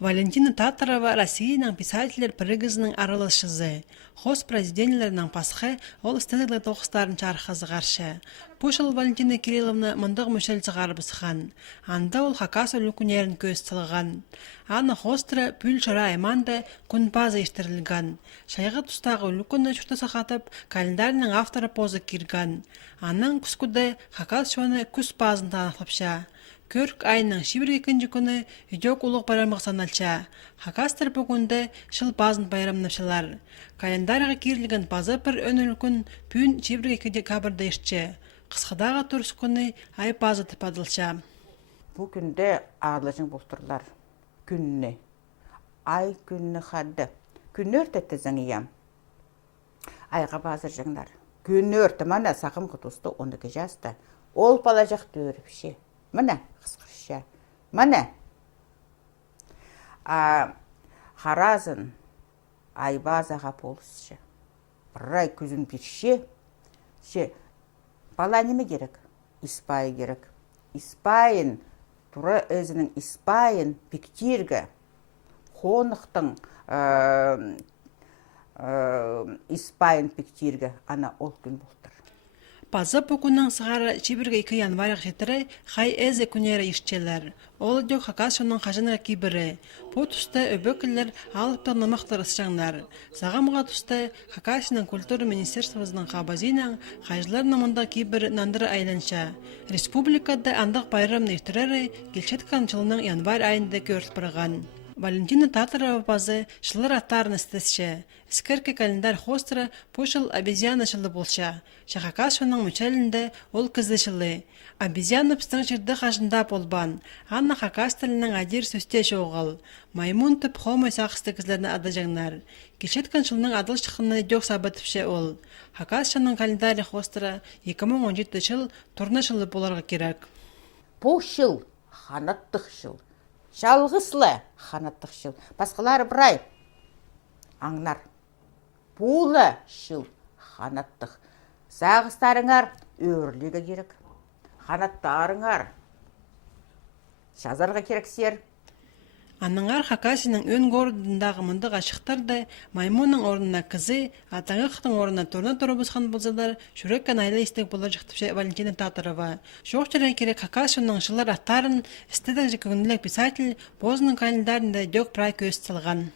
Валентина Татарова Россияның писателер прыгызының арылышызы. Хос президентлерінің пасхы ол стенеглі тоқыстарын чархазы қаршы. Пушыл Валентина Кирилловна мұндық мүшел цығарбысқан. Анда ол хакас өлікунерін көз тылған. Аны хостыры пүл шыра айманды күн базы ештірілген. Шайғы тұстағы өлікуні шүрті сақатып, календарының авторы позы кирген. Аның күскуді хакас шоны күс базын танықлапша. Көрк айының шибір екінші күні үйдек ұлық байрамық саналча. Хакастыр бүгінді шыл базын байрамнапшылар. Календарыға кирілген базы бір өніл күн пүн шибір екінші кабырды ешчі. Қысқыдағы тұрс күні ай базы тіпадылша. Бұл күнде ағылашың болтырлар. Күнні. Ай күнні қадды. Күнні өртетті заңиям. Айға базыр жаңдар. Күнні өрті мана сақым құтысты 12 жасты. Ол бала жақты өріпше. Міне, қысқырша. Міне. Харазын айбазаға болысшы. Бір ай күзін бірше. Бала неме керек? Испай керек. Испайын, тұры өзінің испайын піктергі. Қонықтың испайын піктергі. Ана ол күн болдыр. Пазы бұкының сығары чибірге 2 январық жетірі қай әзі күнері ешчелер. Ол дөк хакас шоның қажынығы кейбірі. Бұ тұсты өбөкілер алыптың намақтыр ысчаңлар. Сағамға тұсты хакасының культуры министерствозының қабазинан қайжылар намында кейбір нандыры айланша. Республикада андық байрамны ештерері келшеткан жылының январ айында көрт бұрған. Валентина Татарова базы шылыр аттарын істесші. Скіркі календар хостыры пошыл обезьяна шылы болша. Шақақас шоның мүчәлінде ол кізді шылы. Обезьяна пістің жерді қажында болбан. Анна хакас тілінің адир сөстеші оғыл. Маймун түп хомой сақысты кізлеріне адажаңнар. Кешеткан шылының адыл шықыны дөк сабытыпше ол. Хакас шоның календари хостыры 2017 жыл тұрны шылы боларға керек. Бұл шыл қанаттық шыл. Жалғыслы қанаттық шыл. Басқалары бірай. Аңнар. Бұлы шыл қанаттық. Сағыстарыңар өрлігі керек. Қанаттарыңар жазарға керек сер. Аныңар хакасының өн гордындағы мұндық ашықтарды маймонның орнына кізі, атаңықтың орнына тұрна тұры бұсқан бұлзалар жүреккен айлы істек болар жықтыпшы Валентина Татарова. Жоқ жүрек керек хакасының жылар аттарын істедік жекігінділік писатель бозының календарында дөк прай көз тылған.